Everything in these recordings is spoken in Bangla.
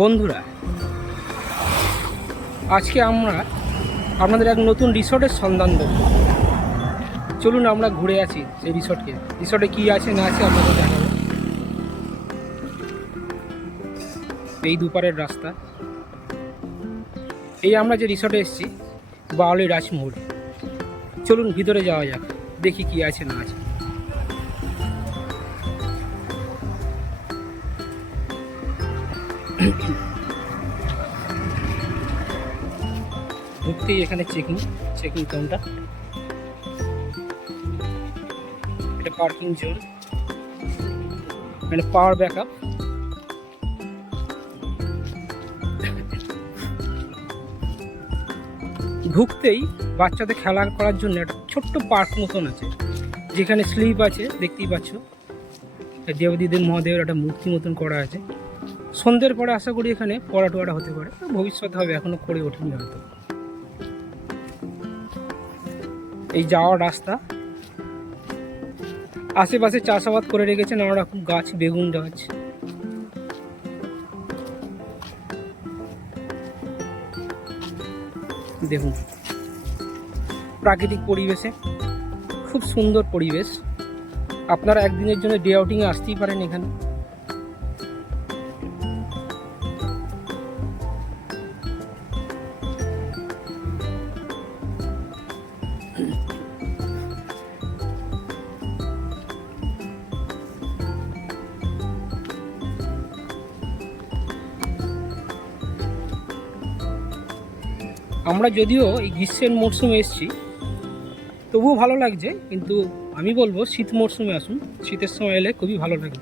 বন্ধুরা, আজকে আমরা আপনাদের এক নতুন রিসর্টের সন্ধান দেব। চলুন আমরা ঘুরে আসি সেই রিসর্টে কী আছে না আছে আপনাদের জানাবো। এই দুপারের রাস্তা, এই আমরা যে রিসর্টে এসেছি বাওলি রাজমহল। চলুন ভিতরে যাওয়া যাক, দেখি কি আছে না আছে। ঢুকতেই এখানে চেকিং কাউন্টার, এটা পার্কিং জোন, মানে পাওয়ার ব্যাকআপ। ঢুকতেই বাচ্চাদের খেলা করার জন্য একটা ছোট্ট পার্ক মতন আছে, যেখানে স্লিপ আছে, দেখতেই পাচ্ছ। দেবদীদের মহাদেবের একটা মূর্তি মতন করা আছে। সন্ধ্যের পরে আশা করি এখানে পড়া টোয়াটা হতে পারে, ভবিষ্যতে হবে, এখনো করে ওঠেনি হয়তো। এই যাওয়ার রাস্তা, আশেপাশে চাষাবাদ করে রেখেছে নানা রকম গাছ, বেগুন গাছ। দেখুন প্রাকৃতিক পরিবেশে খুব সুন্দর পরিবেশ। আপনারা একদিনের জন্য ডে আউটিংয়ে আসতেই পারেন এখানে। আমরা যদিও এই গ্রীষ্মের মরশুমে এসেছি, তবুও ভালো লাগছে, কিন্তু আমি বলবো শীত মরশুমে আসুন। শীতের সময় এলে খুবই ভালো লাগে,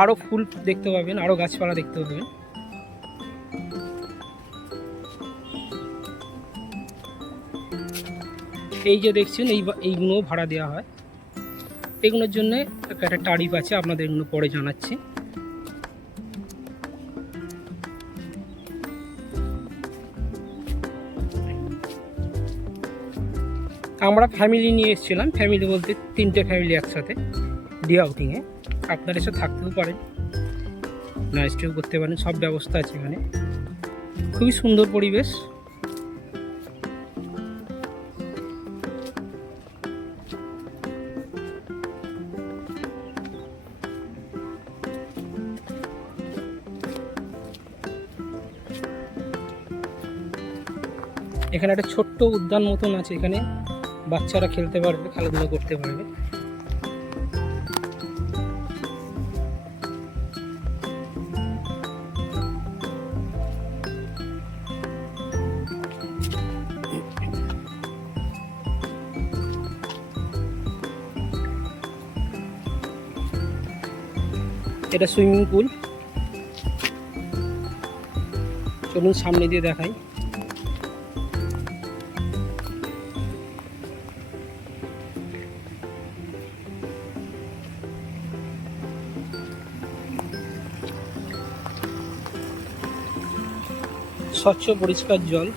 আরও ফুল দেখতে পাবেন, আরও গাছপালা দেখতে পাবেন। এই যে দেখছেন, এইগুলো ভাড়া দেওয়া হয়। এগুলোর জন্য একটা টারিফ আছে, আপনাদের এগুলো পরে জানাচ্ছি। আমরা ফ্যামিলি নিয়ে এসেছিলাম, ফ্যামিলি বলতে 3টে ফ্যামিলি একসাথে ডে আউটিংয়ে। আপনারা এসে থাকতেও পারেন, নাইট স্টেও করতে পারেন, সব ব্যবস্থা আছে এখানে। খুবই সুন্দর পরিবেশ। এখানে একটা ছোট্ট উদ্যান মতন আছে, এখানে বাচ্চারা খেলতে পারবে, খেলাধুলা করতে পারবে। এটা সুইমিং পুল, চলুন সামনে দিয়ে দেখাই। স্বচ্ছ পরিষ্কার জল।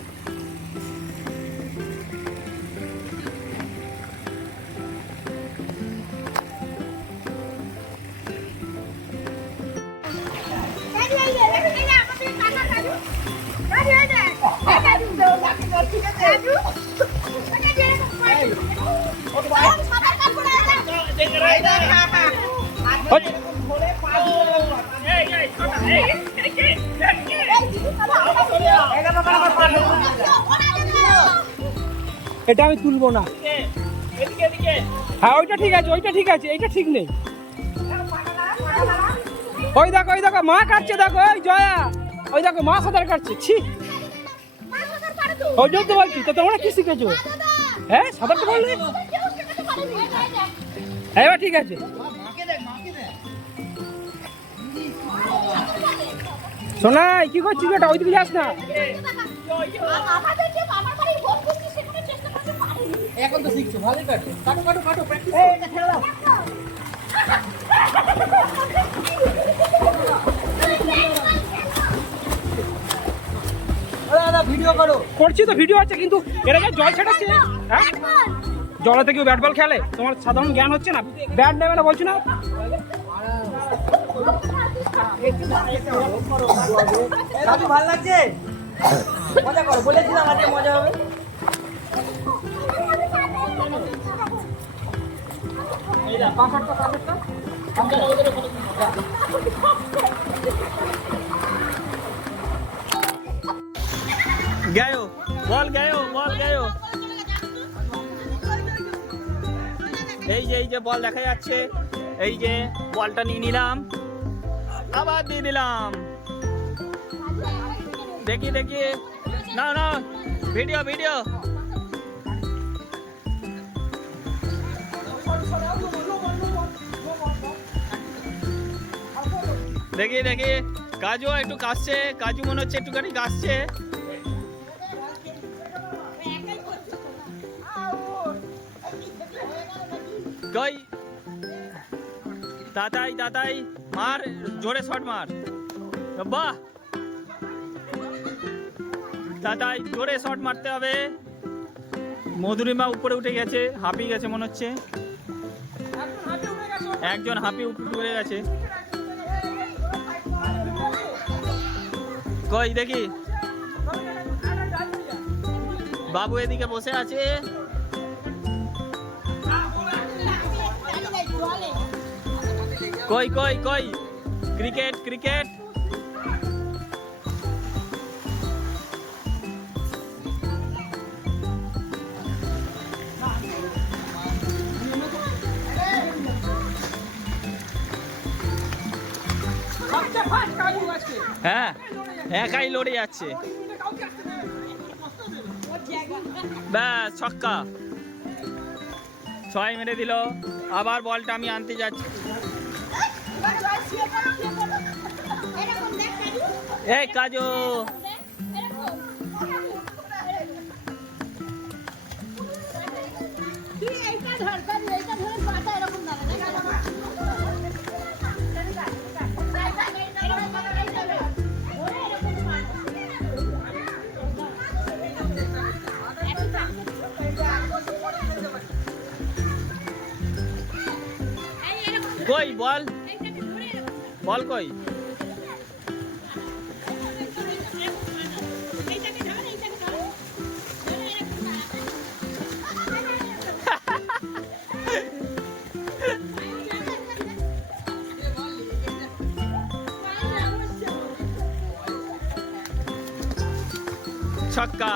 এটা আমি তুলবো না। হ্যাঁ ওইটা ঠিক আছে, ওইটা ঠিক আছে, এইটা ঠিক নেই। ওই দেখো মা কাটছে, দেখো ওই জয়া, ওই দেখো মা সাঁতার কাটছে। ছি, ওই জন্য তো বলছি। তো তোমরা কি শিখেছো? হ্যাঁ সাঁতারটা পারলে? হ্যাঁ এবার ঠিক আছে। সোনাই কি করছিস বেটা? ওই দিকে যাস না। এখন তো শিখছো, ভালোই কাটো, প্র্যাকটিস। ভিডিও করো। করছি তো, ভিডিও আছে, কিন্তু এরা যে জল ছেটাচ্ছে। হ্যাঁ জলে থেকে ব্যাট বল খেলে, তোমার সাধারণ জ্ঞান হচ্ছে না। ব্যাট নেবে না বলছি না। দাদু ভালো লাগছে? মজা করো, বলেছিলাম আজকে মজা হবে। গেও বল, গেও বল, গেও। এই যে বল দেখা যাচ্ছে, এই যে বলটা নিয়ে নিলাম, আবার দিয়ে দিলাম। দেখি দেখি, না না, ভিডিও ভিডিও। দেখি দেখি, কাজু একটু কাশছে, কাজু মনে হচ্ছে একটুখানি কাশছে। কই তাতাই, তাতাই মার, জোরে শট মার। বাহ, তাতাই জোরে শট মারতে হবে। মধুরিমা উপরে উঠে গেছে, হাঁপিয়ে গেছে মনে হচ্ছে, একজন হাঁপিয়ে উঠে গেছে। কই দেখি, বাবু এদিকে বসে আছে। কই কই কই, ক্রিকেট ক্রিকেট। হ্যাঁ, একাই লড়ে যাচ্ছে। ব্যাস, ছক্কা, 6 মেরে দিল। আবার বলটা আমি আনতে যাচ্ছি। এই কাজু, কই বল, বল কই। ছক্কা।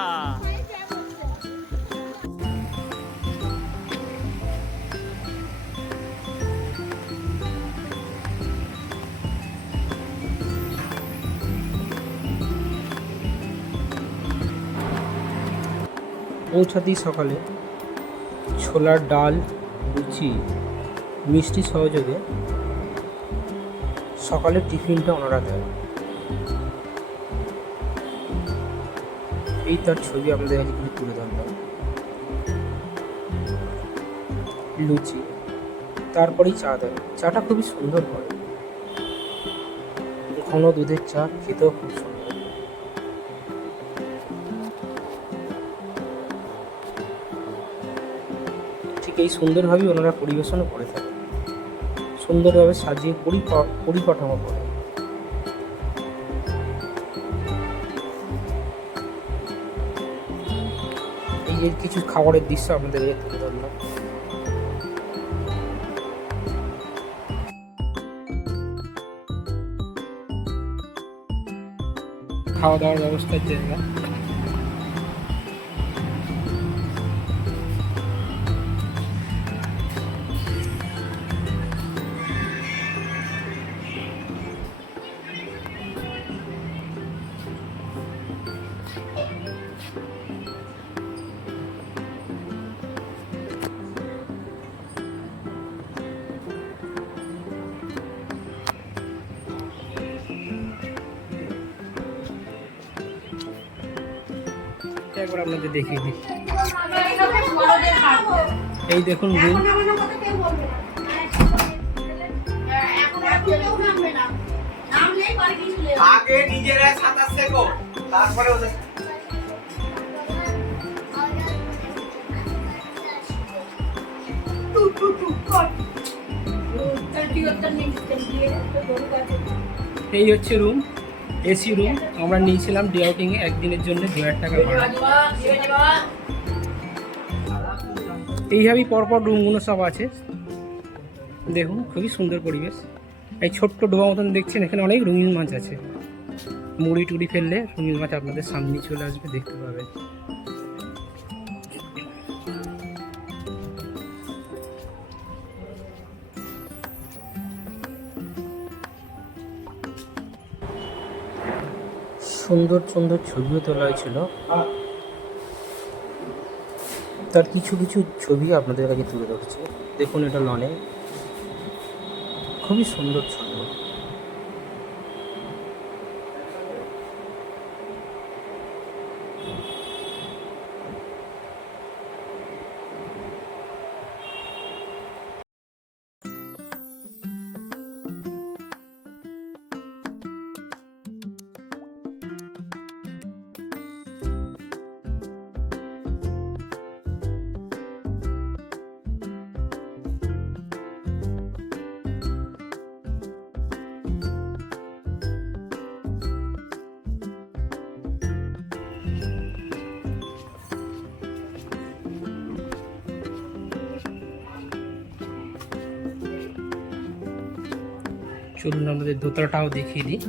পৌঁছাতেই সকালে ছোলার ডাল, লুচি, মিষ্টি সহযোগে সকালের টিফিনটা ওনারা দেয়। এই তার ছবি আমাদের কাছে কিছু তুলে ধরলাম। লুচি, তারপরেই চা দেয়। চাটা খুবই সুন্দর করে, ঘন দুধের চা, খেতেও খুব সুন্দর। ঠিক এই সুন্দরভাবেই ওনারা পরিবেশনও করে থাকেন, সুন্দরভাবে সাজিয়ে পরিকাঠামো করে। এই যে কিছু খাবারের দৃশ্য আমাদের তুলে ধরলাম। খাওয়া দাওয়ার ব্যবস্থার জায়গা। একবার আপনাদের দেখিয়ে দিই। এই দেখুন রুম, আগে নিজেরা সাঁতার শেখো, তারপরে ওদের এই হচ্ছে রুম, এসি রুম। আমরা নিয়েছিলাম ডে আউটিংয়ে একদিনের জন্য 2000 টাকা ভাড়া। এইভাবেই পরপর রুমগুলো সব আছে। দেখুন খুবই সুন্দর পরিবেশ। এই ছোট্ট ডোবা মতন দেখছেন, এখানে অনেক রঙিন মাছ আছে। মুড়ি টুড়ি ফেললে রঙিন মাছ আপনাদের সামনে চলে আসবে, দেখতে পাবেন। সুন্দর সুন্দর ছবিও তোলা হয়েছিল, তার কিছু কিছু ছবি আপনাদের কাছে তুলে ধরছি। দেখুন এটা লনে, খুবই সুন্দর ছবি। চলুন আমাদের দোতলাটাও দেখিয়ে দিই।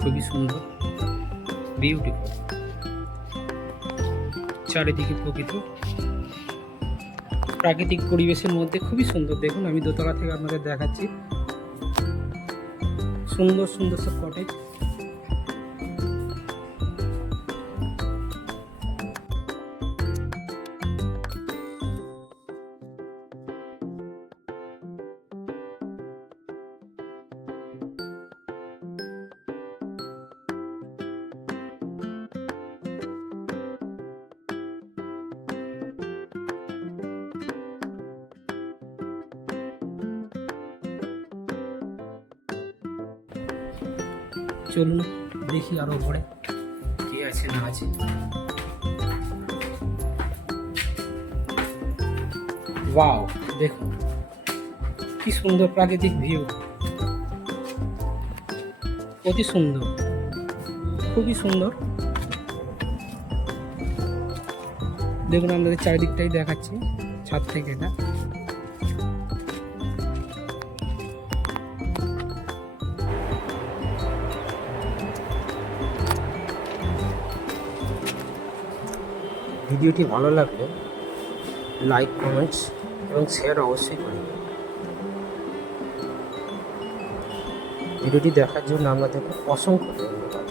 খুবই সুন্দর, বিউটিফুল। চারিদিকে প্রকৃতি, প্রাকৃতিক পরিবেশের মধ্যে খুবই সুন্দর। দেখুন আমি দোতলা থেকে আপনাদের দেখাচ্ছি, সুন্দর সুন্দর সব কটেজ। চলুন দেখি আরো উপরে কি আছে না আছে। ওয়াও, দেখুন কি সুন্দর প্রাকৃতিক ভিউ, অতি সুন্দর, খুবই সুন্দর। দেখুন আমাদের চারিদিকটাই দেখাচ্ছি ছাদ থেকে। এটা ভিডিওটি ভালো লাগলে লাইক, কমেন্টস এবং শেয়ার অবশ্যই করবেন। ভিডিওটি দেখার জন্য আপনাদের অসংখ্য ধন্যবাদ।